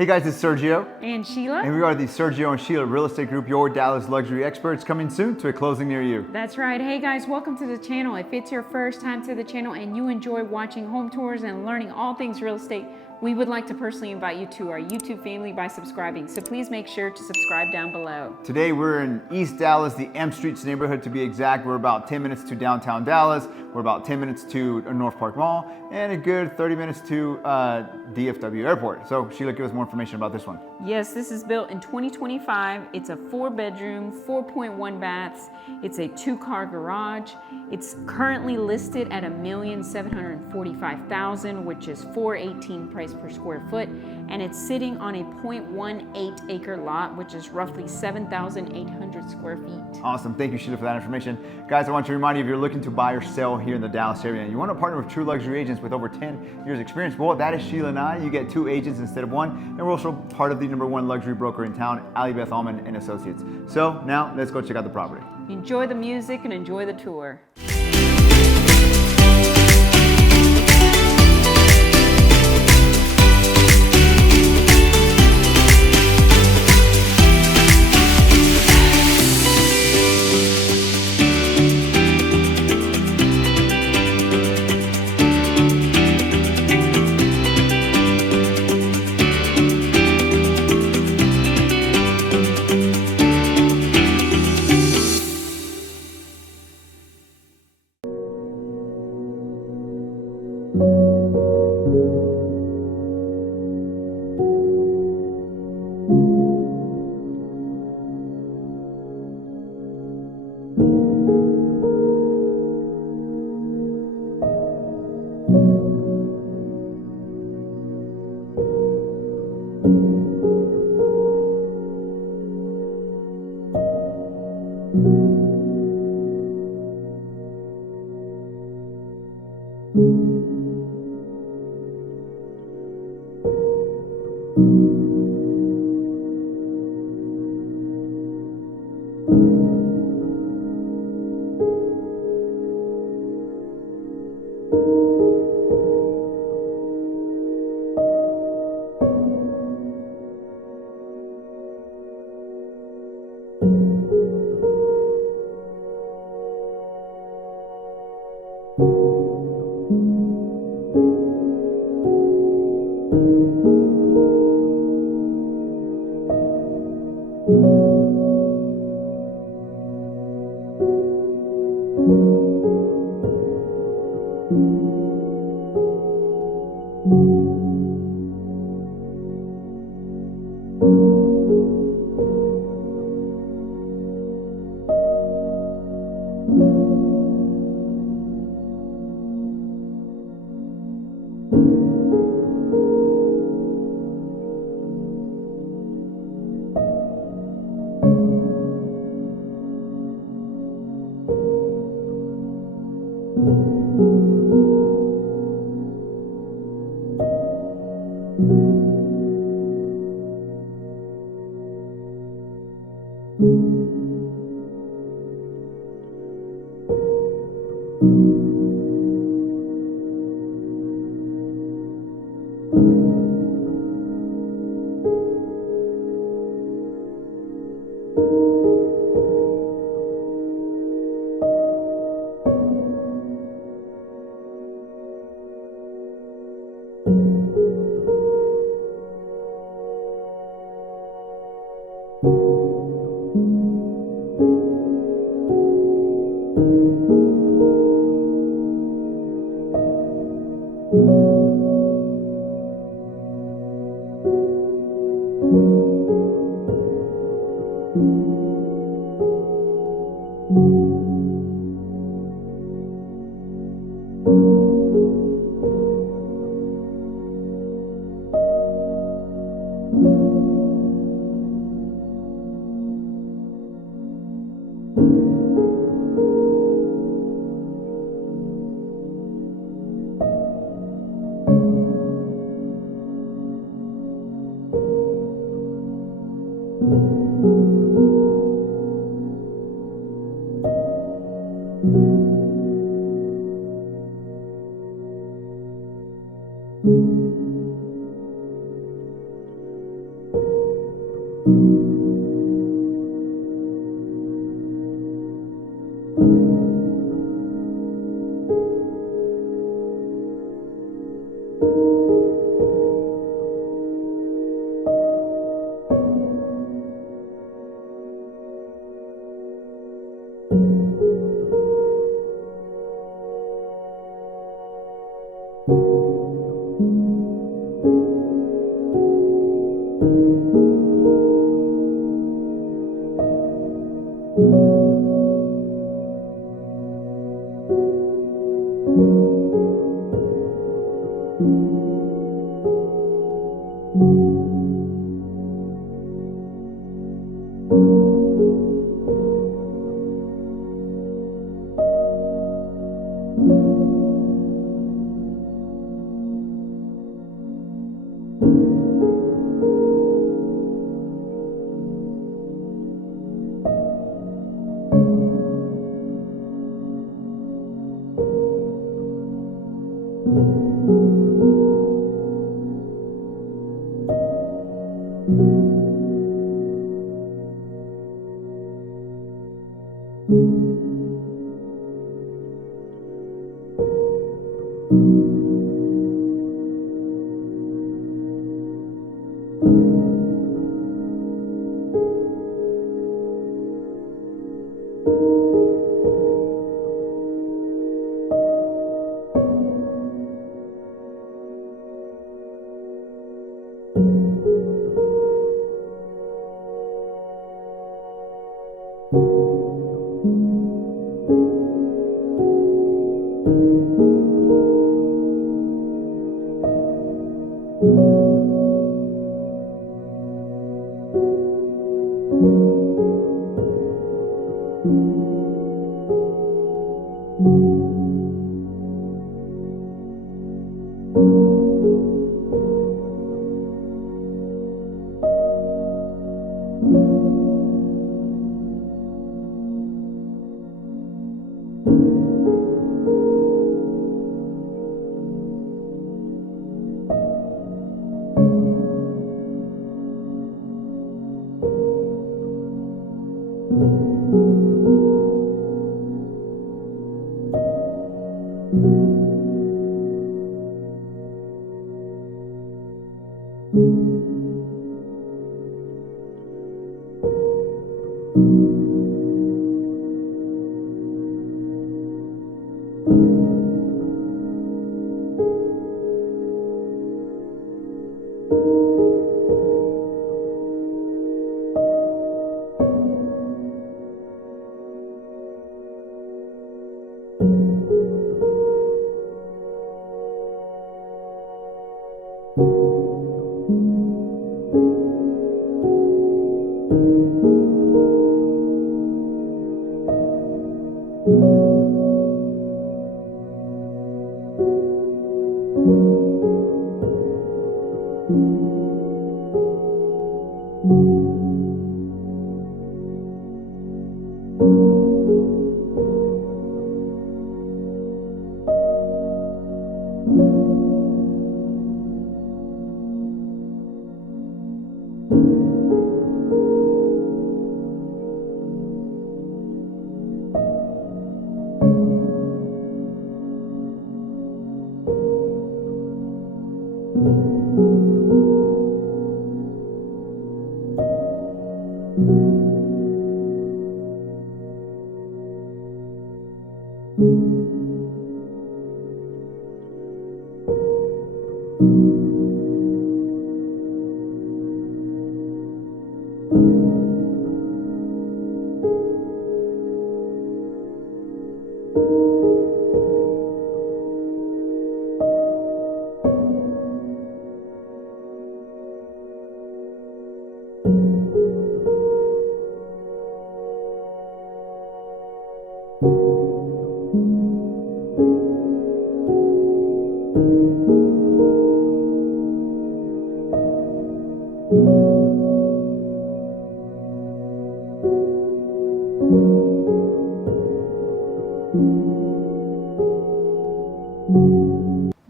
Hey guys, it's Sergio. And Sheila. And we are the Sergio and Sheila Real Estate Group, your Dallas luxury experts, coming soon to a closing near you. That's right. Hey guys, welcome to the channel. If it's your first time to the channel and you enjoy watching home tours and learning all things real estate, we would like to personally invite you to our YouTube family by subscribing. So please make sure to subscribe down below. Today we're in East Dallas, the M Streets neighborhood to be exact. We're about 10 minutes to downtown Dallas. We're about 10 minutes to North Park Mall and a good 30 minutes to DFW Airport. So Sheila, give us more information about this one. Yes, this is built in 2025. It's a 4-bedroom, 4.1 baths. It's a 2-car garage. It's currently listed at $1,745,000, which is $418 price per square foot, and it's sitting on a 0.18 acre lot, which is roughly 7,800 square feet. Awesome, thank you Sheila for that information. Guys, I want to remind you, if you're looking to buy or sell here in the Dallas area and you want to partner with true luxury agents with over 10 years experience, well, that is Sheila and I. You get 2 agents instead of 1, and we're also part of the #1 luxury broker in town, Ali Beth Allman and Associates. So now let's go check out the property. Enjoy the music and enjoy the tour.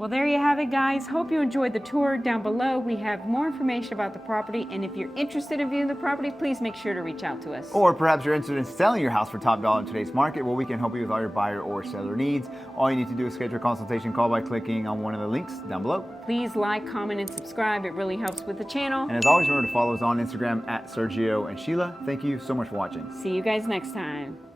Well, there you have it, guys. Hope you enjoyed the tour. Down below, we have more information about the property, and if you're interested in viewing the property, please make sure to reach out to us. Or perhaps you're interested in selling your house for top dollar in today's market. Well, we can help you with all your buyer or seller needs. All you need to do is schedule a consultation call by clicking on one of the links down below. Please like, comment, and subscribe. It really helps with the channel. And as always, remember to follow us on Instagram at Sergio and Sheila. Thank you so much for watching. See you guys next time.